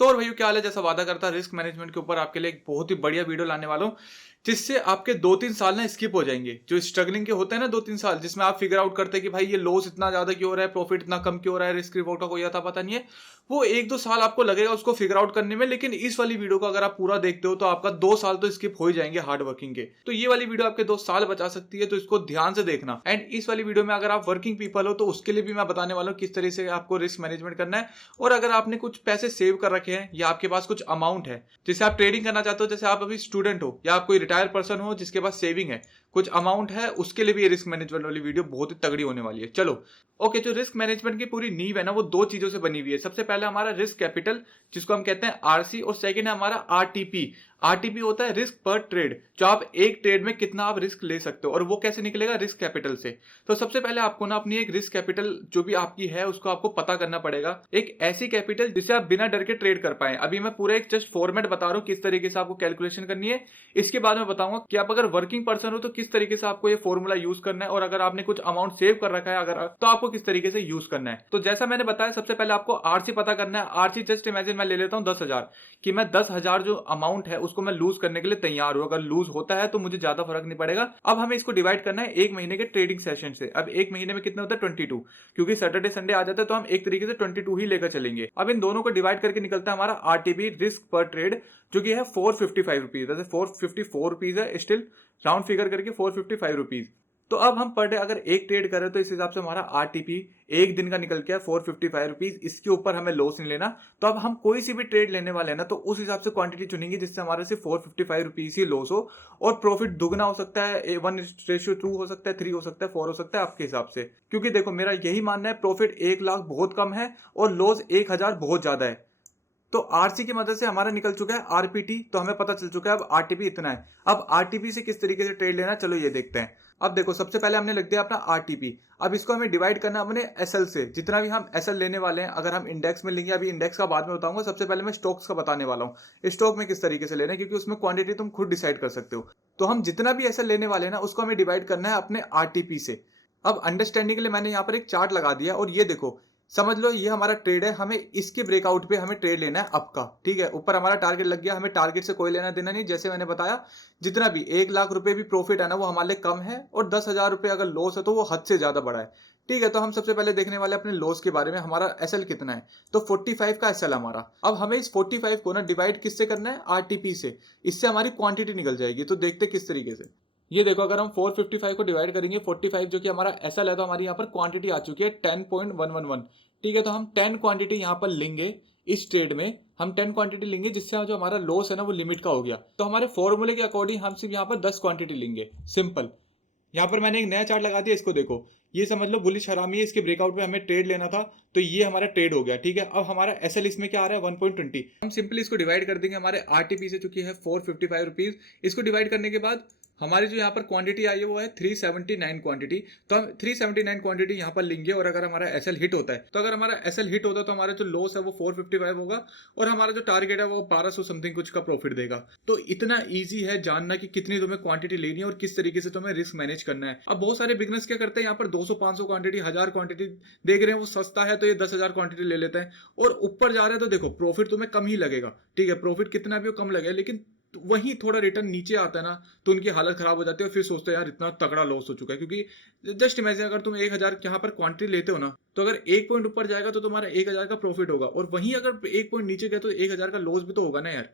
तो और भाइयों क्या हाल है, जैसा वादा करता रिस्क मैनेजमेंट के ऊपर आपके लिए एक बहुत ही बढ़िया वीडियो लाने वाला हूँ, जिससे आपके 2-3 साल ना स्किप हो जाएंगे। जो स्ट्रगलिंग के होते हैं ना 2-3 साल, जिसमें आप फिगर आउट करते हैं कि भाई ये लॉस इतना ज्यादा क्यों हो रहा है, प्रॉफिट इतना कम क्यों हो रहा है, रिस्क रिवॉर्ड का कोई अता पता नहीं है। वो 1-2 साल आपको लगेगा उसको फिगर आउट करने में, लेकिन इस वाली वीडियो को अगर आप पूरा देखते हो तो आपका 2 साल तो स्किप हो ही जाएंगे हार्ड वर्किंग के। तो ये वाली वीडियो आपके 2 साल बचा सकती है, तो इसको ध्यान से देखना। एंड इस वाली वीडियो में अगर आप वर्किंग पीपल हो तो उसके लिए भी मैं बताने वाला हूँ किस तरह से आपको रिस्क मैनेजमेंट करना है। और अगर आपने कुछ पैसे सेव कर रखे हैं या आपके पास कुछ अमाउंट है जैसे आप ट्रेडिंग करना चाहते हो, जैसे आप अभी स्टूडेंट हो या आप कोई रिटायर पर्सन हो जिसके पास सेविंग है, कुछ अमाउंट है, उसके लिए भी ये रिस्क मैनेजमेंट वाली वीडियो बहुत ही तगड़ी होने वाली है। चलो ओके, जो रिस्क मैनेजमेंट की पूरी नींव है ना वो दो चीजों से बनी हुई है। सबसे पहले हमारा रिस्क कैपिटल, जिसको हम कहते हैं आरसी, और सेकंड है हमारा आरटीपी। आरटीपी होता है रिस्क पर ट्रेड, जो आप एक ट्रेड में कितना आप रिस्क ले सकते हो, और वो कैसे निकलेगा, रिस्क कैपिटल से। तो सबसे पहले आपको ना अपनी एक रिस्क कैपिटल जो भी आपकी है उसको आपको पता करना पड़ेगा, एक ऐसी कैपिटल जिससे आप बिना डर के ट्रेड कर पाए। अभी मैं पूरा एक जस्ट फॉर्मेट बता रहा हूँ किस तरीके से आपको कैलकुलेशन करनी है। इसके बाद में बताऊंगा कि आप अगर वर्किंग पर्सन हो तो किस तरीके से आपको ये फॉर्मूला यूज करना है, और अगर आपने कुछ अमाउंट सेव कर रखा है अगर तो आपको किस तरीके से यूज करना है। तो जैसा मैंने बताया, सबसे पहले आपको आरसी पता करना है। आरसी जस्ट इमेजिन मैं ले लेता हूँ 10,000, कि मैं 10,000 जो अमाउंट है उसको मैं लूज करने के लिए तैयार हूं। अगर लूज होता है तो मुझे ज्यादा फर्क नहीं पड़ेगा। अब हमें इसको डिवाइड करना है एक महीने के ट्रेडिंग सेशन से। अब एक महीने में कितना होता है 22, क्योंकि सैटरडे संडे आ जाता है तो हम एक तरीके से 22 ही लेकर चलेंगे। अब इन दोनों को डिवाइड करके निकलता है हमारा आरटीपी, रिस्क पर ट्रेड, जो कि है 455 रुपीज। वैसे 454 रुपीज है, स्टिल राउंड फिगर करके 455 रुपीज। तो अब हम पर डे अगर एक ट्रेड करें तो इस हिसाब से हमारा आरटीपी एक दिन का निकल के है 455 रुपीज। इसके ऊपर हमें लॉस नहीं लेना। तो अब हम कोई सी भी ट्रेड लेने वाले हैं ना तो उस हिसाब से क्वांटिटी चुनेंगे जिससे हमारे सिर्फ 455 रुपीज ही लॉस हो, और प्रॉफिट दुगना हो सकता है, 1:2 हो सकता है, 3 हो सकता है, 4 हो सकता है आपके हिसाब से। क्योंकि देखो मेरा यही मानना है, प्रॉफिट 1 लाख बहुत कम है और लॉस 1,000 बहुत ज्यादा है। तो आरसी की मदद से हमारा निकल चुका है आरपीटी, तो हमें पता चल चुका है अब आरटीपी इतना है। अब आरटीपी से किस तरीके से ट्रेड लेना, चलो ये देखते हैं। अब देखो सबसे पहले हमने लिख दिया अपना आरटीपी। अब इसको हमें डिवाइड करना अपने एसएल से, जितना भी हम एसएल लेने वाले हैं। अगर हम इंडेक्स में लेंगे, अभी इंडेक्स का बाद में बताऊंगा, सबसे पहले मैं स्टॉक्स का बताने वाला हूँ। स्टॉक में किस तरीके से लेना है, क्योंकि उसमें क्वांटिटी तुम खुद डिसाइड कर सकते हो। तो हम जितना भी एसएल लेने वाले हैं ना उसको हमें डिवाइड करना है अपने आरटीपी से। अब अंडरस्टैंडिंग के लिए मैंने यहाँ पर एक चार्ट लगा दिया, और ये देखो समझ लो ये हमारा ट्रेड है, हमें इसके ब्रेकआउट पे हमें ट्रेड लेना है अप का। ठीक है, ऊपर हमारा टारगेट लग गया, हमें टारगेट से कोई लेना देना नहीं। जैसे मैंने बताया, जितना भी 1 लाख रुपए भी प्रॉफिट है ना वो हमारे लिए कम है, और 10,000 रुपए अगर लॉस है तो वो हद से ज्यादा बड़ा है। ठीक है, तो हम सबसे पहले देखने वाले अपने लॉस के बारे में, हमारा एसएल कितना है। तो 45 का एसएल हमारा। अब हमें इस 45 को ना डिवाइड किससे करना है, आरटीपी से। इससे हमारी क्वांटिटी निकल जाएगी। तो देखते किस तरीके से। ये देखो अगर हम 455 को डिवाइड करेंगे 45 जो कि हमारा एसएल है, तो हमारी यहाँ पर क्वांटिटी आ चुकी है 10.111। ठीक है, तो हम 10 क्वांटिटी यहाँ पर लेंगे। इस ट्रेड में हम 10 क्वांटिटी लेंगे, जिससे जो हमारा लॉस है ना वो लिमिट का हो गया। तो हमारे फॉर्मूले के अकॉर्डिंग हम सिर्फ यहाँ पर 10 क्वांटिटी लेंगे, सिंपल। यहाँ पर मैंने एक नया चार्ट लगा दिया, इसको देखो। ये समझ लो बुलिश हरामी है, इसके ब्रेकआउट में हमें ट्रेड लेना था, तो ये हमारा ट्रेड हो गया। ठीक है, अब हमारा एसएल इसमें क्या आ रहा है 1.20। हम सिंपली इसको डिवाइड कर देंगे हमारे आरटीपी से, चुकी है 455 रुपीज। इसको डिवाइड करने के बाद हमारी जो यहाँ पर क्वांटिटी आई है वो है 379 क्वांटिटी। तो हम 379 क्वांटिटी यहाँ पर लेंगे, और अगर हमारा एसएल हिट होता है, तो अगर हमारा एसएल हिट होता है तो हमारा जो लॉस है वो 455 होगा, और हमारा जो टारगेट है वो 1200 समथिंग कुछ का प्रॉफिट देगा। तो इतना ईजी है जानना कि कितनी तुम्हें क्वांटिटी लेनी है और किस तरीके से तुम्हें रिस्क मैनेज करना है। अब बहुत सारे बिजनेस क्या करते हैं, यहाँ पर 200-500 क्वांटिटी, 1000 क्वांटिटी देख रहे हैं, वो सस्ता है तो ये 10,000 क्वांटिटी ले लेते हैं, और ऊपर जा रहे हैं तो देखो प्रॉफिट तुम्हें कम ही लगेगा। ठीक है, प्रॉफिट कितना भी कम लगेगा, लेकिन वही थोड़ा रिटर्न नीचे आता है ना तो उनकी हालत खराब हो जाती है, और फिर सोचते हैं यार इतना तगड़ा लॉस हो चुका है। क्योंकि जस्ट इमेजिन अगर तुम 1,000 यहाँ पर क्वांटिटी लेते हो ना, तो अगर 1 पॉइंट ऊपर जाएगा तो तुम्हारा 1,000 का प्रॉफिट होगा, और वहीं अगर 1 पॉइंट नीचे गया तो 1,000 का लॉस भी तो होगा ना यार।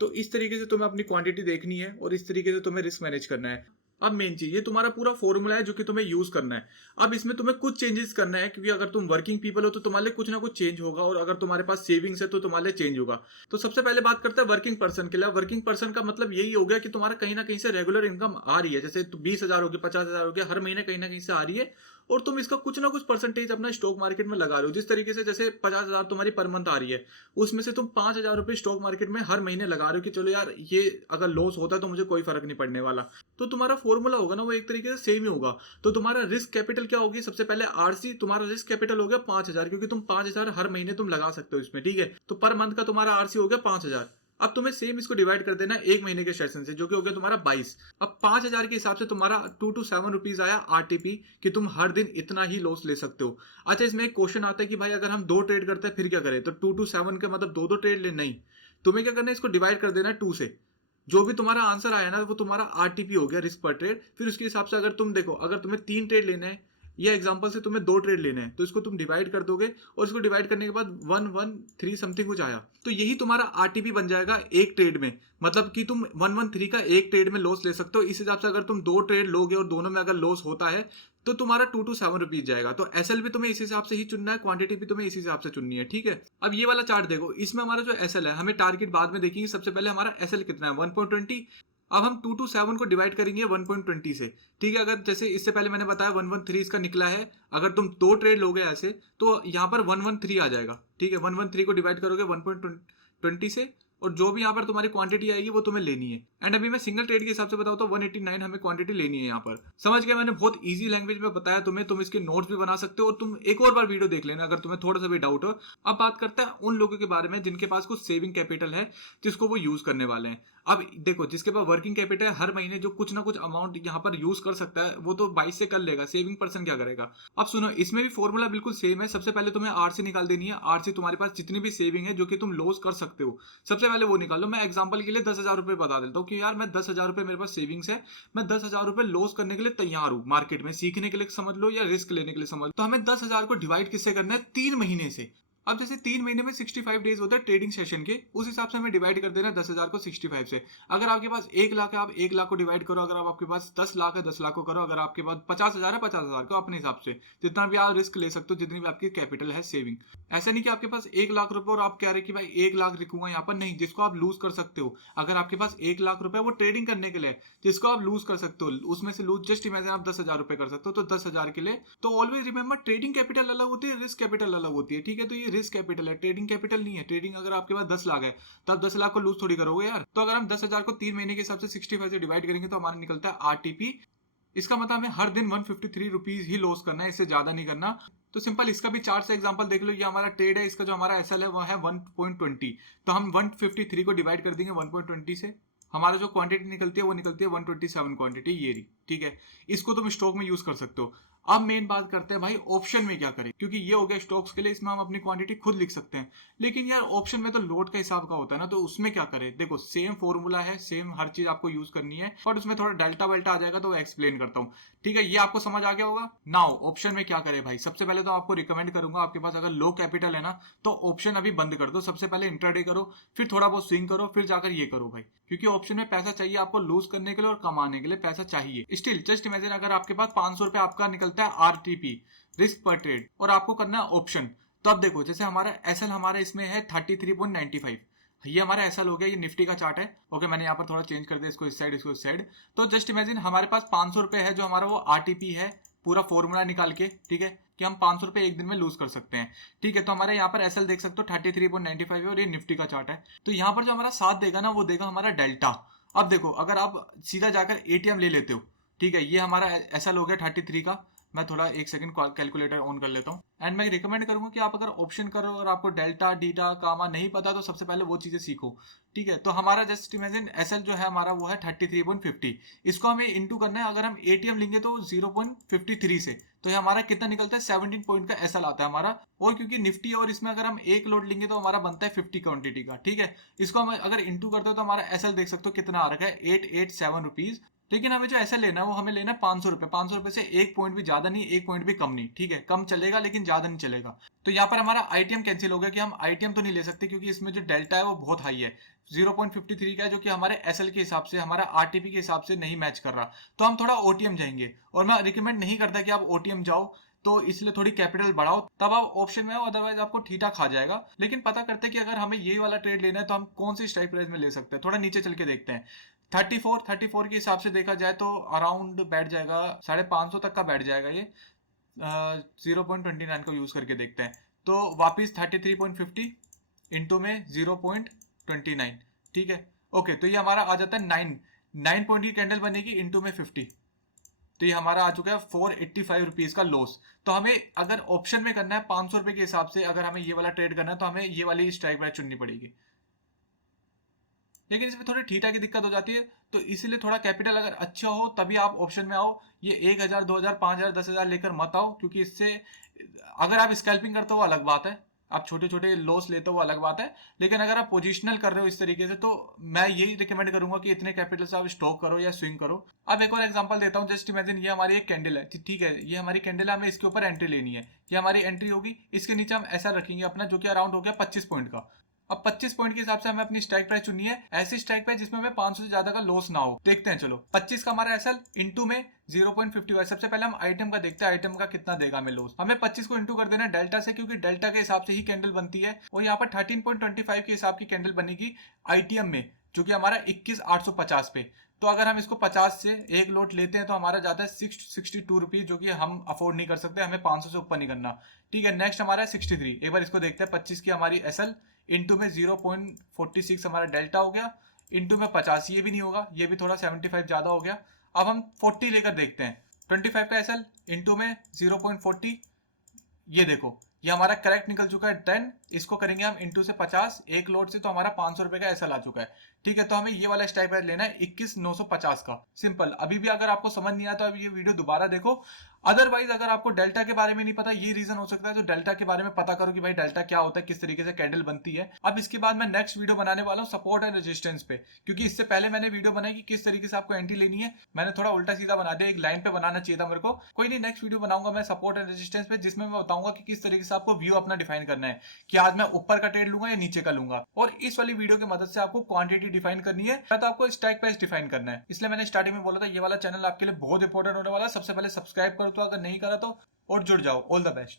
तो इस तरीके से तुम्हें अपनी क्वांटिटी देखनी है, और इस तरीके से तुम्हें रिस्क मैनेज करना है। अब मेन चीज, ये तुम्हारा पूरा फॉर्मूला है जो कि तुम्हें यूज करना है। अब इसमें तुम्हें कुछ चेंजेस करना है, क्योंकि अगर तुम वर्किंग पीपल हो तो तुम्हारे लिए कुछ ना कुछ चेंज होगा, और अगर तुम्हारे पास सेविंग्स है तो तुम्हारे लिए चेंज होगा। तो सबसे पहले बात करते हैं वर्किंग पर्सन के लिए। वर्किंग पर्सन का मतलब यही हो गया कि तुम्हारा कहीं ना कहीं से रेगुलर इनकम आ रही है, जैसे 20,000 हो गया, 50,000 हो गया, हर महीने कहीं ना कहीं से आ रही है, और तुम इसका कुछ ना कुछ परसेंटेज अपना स्टॉक मार्केट में लगा रहे हो। जिस तरीके से जैसे 50,000 तुम्हारी पर मंथ आ रही है, उसमें से तुम 5,000 रुपए स्टॉक मार्केट में हर महीने लगा रहे हो कि चलो यार ये अगर लॉस होता है तो मुझे कोई फर्क नहीं पड़ने वाला। तो तुम्हारा फॉर्मूला होगा ना वो एक तरीके से सेम ही होगा। तो तुम्हारा रिस्क कैपिटल क्या होगी, सबसे पहले आरसी, तुम्हारा रिस्क कैपिटल हो गया 5,000, क्योंकि तुम 5,000 हर महीने तुम लगा सकते हो इसमें। ठीक है, तो पर मंथ का तुम्हारा आरसी हो गया 5,000। अब तुम्हें सेम इसको डिवाइड कर देना 1 महीने के सेशन से, जो कि हो गया तुम्हारा 22। अब 5,000 के हिसाब से तुम्हारा 2 to 7 रुपीज आया आरटीपी, कि तुम हर दिन इतना ही लॉस ले सकते हो। अच्छा, इसमें एक क्वेश्चन आता है कि भाई अगर हम 2 ट्रेड करते हैं फिर क्या करें? तो 2 to 7 का मतलब 2 ट्रेड ले, नहीं, तुम्हें क्या करना है, इसको डिवाइड कर देना है 2 से। जो भी तुम्हारा आंसर आया ना वो तुम्हारा आरटीपी हो गया, रिस्क पर ट्रेड। फिर उसके हिसाब से अगर तुम देखो, अगर तुम्हें 3 ट्रेड लेने हैं, ये एग्जांपल से तुम्हें 2 ट्रेड लेने हैं, तो इसको तुम डिवाइड कर दोगे और इसको डिवाइड करने के बाद 113 समथिंग कुछ आया, तो यही तुम्हारा आरटीपी बन जाएगा एक ट्रेड में। मतलब कि तुम 113 का एक ट्रेड में लॉस ले सकते हो। इस हिसाब से अगर तुम 2 ट्रेड लोगे और दोनों में अगर लॉस होता है तो तुम्हारा 2 to 7 रुपीज जाएगा। तो एसएल भी तुम्हें इस हिसाब से ही चुनना है, क्वांटिटी भी तुम्हें इस हिसाब से चुननी है, ठीक है। अब ये वाला चार्ट देखो, इसमें हमारा जो एसएल है, हमें टारगेट बाद में देखेंगे, सबसे पहले हमारा एसएल कितना है, 1.20। अब हम 2 to 7 को डिवाइड करेंगे 1.20 से, ठीक है। अगर जैसे इससे पहले मैंने बताया 113 इसका निकला है, अगर तुम 2 ट्रेड लोगे ऐसे तो यहाँ पर 113 आ जाएगा, ठीक है। 113 को डिवाइड करोगे 1.20 से, और जो भी यहाँ पर तुम्हारी क्वांटिटी आएगी वो तुम्हें लेनी है। एंड अभी मैं सिंगल ट्रेड के हिसाब से बताऊँ तो 189 हमें क्वांटिटी लेनी है यहाँ पर। समझ गया, मैंने बहुत इजी लैंग्वेज में बताया तुम्हें, तुम इसके नोट्स भी बना सकते हो और तुम एक और बार वीडियो देख लेना अगर तुम्हें थोड़ा सा भी डाउट हो। अब बात करते हैं उन लोगों के बारे में जिनके पास कुछ सेविंग कैपिटल है जिसको वो यूज करने वाले हैं। अब देखो, जिसके पास वर्किंग कैपिटल है, हर महीने जो कुछ ना कुछ अमाउंट यहाँ पर यूज कर सकता है, वो तो 22 से कर लेगा। सेविंग पर्सन क्या करेगा? अब सुनो, इसमें भी फॉर्मूला बिल्कुल सेम है। सबसे पहले तुम्हें आरसी निकाल देनी है। आरसी तुम्हारे पास जितनी भी सेविंग है जो कि तुम लॉस कर सकते हो, सबसे पहले वो निकाल लो। मैं एग्जांपल के लिए 10,000 रुपए बता देता हूँ कि यार मैं 10,000 रुपए मेरे पास सेविंग्स है, मैं 10,000 रुपए लॉस करने के लिए तैयार हूँ, मार्केट में सीखने के लिए समझ लो या रिस्क लेने के लिए समझ लो। तो हमें 10,000 को डिवाइड किससे करना है? 3 महीने से। अब जैसे 3 महीने में 65 डेज होता है ट्रेडिंग सेशन के, उस हिसाब से हमें डिवाइड कर देना 10,000 को 65 से। अगर आपके पास 1 लाख है, आप 1 लाख को डिवाइड करो। अगर आपके पास 10 लाख है, 10 लाख को करो। अगर आपके पास 50,000 है, 50,000 को अपने हिसाब से जितना भी आप रिस्क ले सकते हो, जितनी भी आपकी कैपिटल है सेविंग। ऐसा नहीं कि आपके पास 1 लाख रुपए और आप कह रहे कि भाई 1 लाख रखूंगा यहाँ पर, नहीं, जिसको आप लूज कर सकते हो। अगर आपके पास 1 लाख रुपए वो ट्रेडिंग करने के लिए, जिसको आप लूज कर सकते हो, उसमें से लूज जस्ट इमेजिन आप 10,000 रुपए कर सकते हो, तो 10,000 के लिए तो ऑलवेज रिमेंबर ट्रेडिंग कैपिटल अलग होती है, रिस्क कैपिटल अलग होती है, ठीक है। तो ये रिस्क कैपिटल है, ट्रेडिंग कैपिटल नहीं है। ट्रेडिंग अगर आपके पास 10 लाख है तो आप 10 लाख को लूज थोड़ी करोगे यार। तो अगर हम 10,000 को 3 महीने के हिसाब से 65 से डिवाइड करेंगे तो हमारा निकलता है आरटीपी। इसका मतलब हमें हर दिन 153 रुपीज ही लॉस करना है, इससे ज्यादा नहीं करना। तो सिंपल इसका भी चार्ट से एग्जांपल देख लो। ये हमारा ट्रेड है, इसका जो हमारा एसएल है वो है 1.20, तो हम 153 को डिवाइड कर देंगे 1.20 से। हमारा जो क्वांटिटी निकलती है वो निकलती है 127 क्वांटिटी, ये रही, ठीक है। इसको तुम स्टॉक में यूज कर सकते हो। अब मेन बात करते हैं भाई ऑप्शन में क्या करें, क्योंकि ये हो गया स्टॉक्स के लिए, इसमें हम अपनी क्वांटिटी खुद लिख सकते हैं। लेकिन यार ऑप्शन में तो लोड का हिसाब का होता है ना, तो उसमें क्या करें? देखो, सेम फॉर्मूला है, सेम हर चीज आपको यूज करनी है, और उसमें थोड़ा डेल्टा वेल्टा आ जाएगा तो एक्सप्लेन करता हूँ, ठीक है। ये आपको समझ आ गया होगा। नाउ ऑप्शन में क्या करें भाई? सबसे पहले तो आपको रिकमेंड करूंगा, आपके पास अगर लो कैपिटल है ना तो ऑप्शन अभी बंद कर दो। सबसे पहले इंट्राडे करो, फिर थोड़ा बहुत स्विंग करो, फिर जाकर ये करो भाई, क्योंकि ऑप्शन में पैसा चाहिए आपको लूज करने के लिए और कमाने के लिए पैसा चाहिए। स्टिल जस्ट इमेजिन अगर आपके पास 500 रुपए आपका निकलता है आरटीपी, रिस्क पर ट्रेड, और आपको करना है ऑप्शन। तो अब देखो, जैसे हमारा एसएल हमारा इसमें है 33.95, ये हमारा एसएल हो गया। ये निफ्टी का चार्ट है, ओके। मैंने यहाँ पर थोड़ा चेंज कर दिया, इसको इस साइड, इसको इस साइड। तो जस्ट इमेजिन हमारे पास 500 रुपए है जो हमारा वो आरटीपी है, पूरा फॉर्मूला निकाल के, ठीक है, कि हम 500 रुपए एक दिन में लूज कर सकते हैं, ठीक है। तो हमारे यहाँ पर एसएल देख सकते हो 33.95 है, और ये निफ्टी का चार्ट है। तो यहाँ पर जो हमारा साथ देगा ना वो देगा हमारा डेल्टा। अब देखो, अगर आप सीधा जाकर एटीएम ले लेते हो, ठीक है, ये हमारा एसएल हो गया 33 का। मैं थोड़ा एक सेकंड कैलकुलेटर ऑन कर लेता हूँ। एंड मैं रिकमेंड करूंगा कि आप अगर ऑप्शन करो और आपको डेल्टा डीटा कामा नहीं पता तो सबसे पहले वो चीजें सीखो, ठीक है। तो हमारा जस्ट इमेजिन एसएल जो है हमारा वो है 33.50, इसको हमें इंटू करना है। अगर हम एटीएम लेंगे तो 0.53 से, तो ये हमारा कितना निकलता है? 17 पॉइंट का एसएल आता है हमारा। और क्योंकि निफ्टी और इसमें अगर हम एक लोड लेंगे तो हमारा बनता है 50 क्वांटिटी का, ठीक है। इसको हम अगर इंटू करते हो तो हमारा एसएल देख सकते हो कितना आ रखा है, 887 रुपीज। लेकिन हमें जो ऐसा लेना है वो हमें लेना है 500 रुपए। 500 रुपए से एक पॉइंट भी ज्यादा नहीं, एक पॉइंट भी कम नहीं, ठीक है। कम चलेगा लेकिन ज्यादा नहीं चलेगा। तो यहाँ पर हमारा आईटीएम कैंसिल हो गया कि हम आईटीएम तो नहीं ले सकते क्योंकि इसमें जो डेल्टा है वो बहुत हाई है, 0.53 का है, जो कि हमारे एसएल के हिसाब से, हमारा आरटीपी के हिसाब से नहीं मैच कर रहा। तो हम थोड़ा ओटीएम जाएंगे, और मैं रिकमेंड नहीं करता कि आप ओटीएम जाओ, तो इसलिए थोड़ी कैपिटल बढ़ाओ तब आप ऑप्शन में हो, अदरवाइज आपको ठीठा खा जाएगा। लेकिन पता करते हैं कि अगर हमें ये वाला ट्रेड लेना है तो हम कौन सी स्ट्राइक प्राइस में ले सकते हैं। थोड़ा नीचे चल के देखते हैं। 34 के हिसाब से देखा जाए तो अराउंड बैठ जाएगा 550 तक का बैठ जाएगा ये। 0.29 को यूज करके देखते हैं तो वापिस 33.50 इंटू में 0.29, ठीक है, ओके। तो ये हमारा आ जाता है 9 पॉइंट की कैंडल बनेगी इंटू में 50, तो ये हमारा आ चुका है 485 रुपीज का लॉस। तो हमें अगर ऑप्शन में करना है 500 रुपए के हिसाब से, अगर हमें ये वाला ट्रेड करना है तो हमें ये वाली स्ट्राइक प्राइस चुननी पड़ेगी। लेकिन इसमें थोड़ी थीटा की दिक्कत हो जाती है, तो इसीलिए थोड़ा कैपिटल अगर अच्छा हो तभी आप ऑप्शन में आओ। ये 1000, 2000, 5000, 10,000 लेकर मत आओ, क्योंकि इससे अगर आप स्कैल्पिंग करते हो अलग बात है, आप छोटे छोटे लॉस लेते हो अलग बात है, लेकिन अगर आप पोजिशनल कर रहे हो इस तरीके से, तो मैं यही रिकमेंड करूंगा कि इतने कैपिटल से आप स्टॉक करो या स्विंग करो। अब एक और एग्जांपल देता हूं, जस्ट इमेजिन ये हमारी एक कैंडल है, ठीक है, ये हमारी कैंडल है, हमें इसके ऊपर एंट्री लेनी है, ये हमारी एंट्री होगी, इसके नीचे हम ऐसा रखेंगे अपना, जो कि अराउंड हो गया 25 पॉइंट का। अब 25 पॉइंट के हिसाब से हमें अपनी स्ट्राइक प्राइस चुननी है, ऐसी स्ट्राइक प्राइस जिसमें हमें 500 से ज्यादा का लॉस ना हो। देखते हैं, चलो 25 का हमारा एसएल इंटू में 0.55। सबसे पहले हम आइटम का देखते हैं, आइटम का कितना देगा हमें लॉस। हमें 25 को इंटू कर देना है डेल्टा से, क्योंकि डेल्टा के हिसाब से ही कैंडल बनती है, और यहाँ पर 13.25 के हिसाब की कैंडल बनेगी आईटीएम में, जो कि हमारा 21,850 पे। तो अगर हम इसको 50 से एक लोट लेते हैं तो हमारा जाता है 662 रुपीज, जो कि हम अफोर्ड नहीं कर सकते, हमें 500 से ऊपर नहीं करना। ठीक है, नेक्स्ट हमारा है 63। एक बार इसको देखते हैं, 25 की हमारी एसएल इंटू में 0.46 हमारा डेल्टा हो गया, इंटू में 50, ये भी नहीं होगा, ये भी थोड़ा 75 ज्यादा हो गया। अब हम 40 लेकर देखते हैं, 25 का एसएल इंटू में 0.40, ये देखो ये हमारा करेक्ट निकल चुका है 10। इसको करेंगे हम इंटू से 50 एक लोड से, तो हमारा 500 रुपए का एसएल आ चुका है। ठीक है, तो हमें ये वाला स्ट्राइक प्राइस लेना है 21,950 का। सिंपल। अभी भी अगर आपको समझ नहीं आता, अभी ये वीडियो दोबारा देखो। अदरवाइज अगर आपको डेल्टा के बारे में नहीं पता, ये रीजन हो सकता है, तो डेल्टा के बारे में पता करो कि भाई डेल्टा क्या होता है, किस तरीके से कैंडल बनती है। अब इसके बाद मैं नेक्स्ट वीडियो बनाने वाला हूँ सपोर्ट एंड रेजिस्टेंस पे, क्योंकि इससे पहले मैंने वीडियो बनाई कि किस तरीके से आपको एंट्री लेनी है, मैंने थोड़ा उल्टा सीधा बना दिया, एक लाइन पे बनाना चाहिए था मेरे को। कोई नहीं, नेक्स्ट वीडियो बनाऊंगा मैं सपोर्ट एंड रेजिस्टेंस पे, जिसमें मैं बताऊंगा कि किस तरीके से आपको व्यू अपना डिफाइन करना है, कि आज मैं ऊपर का ट्रेड लूंगा या नीचे का लूंगा। और इस वाली वीडियो की मदद से आपको क्वांटिटी डिफाइन करनी है, तो आपको स्ट्राइक प्राइस डिफाइन करना है। इसलिए मैंने स्टार्टिंग में बोला था ये वाला चैनल आपके लिए बहुत इंपॉर्टेंट होने वाला है। सबसे पहले सब्सक्राइब करो तो, अगर नहीं करा तो, और जुड़ जाओ। All the best.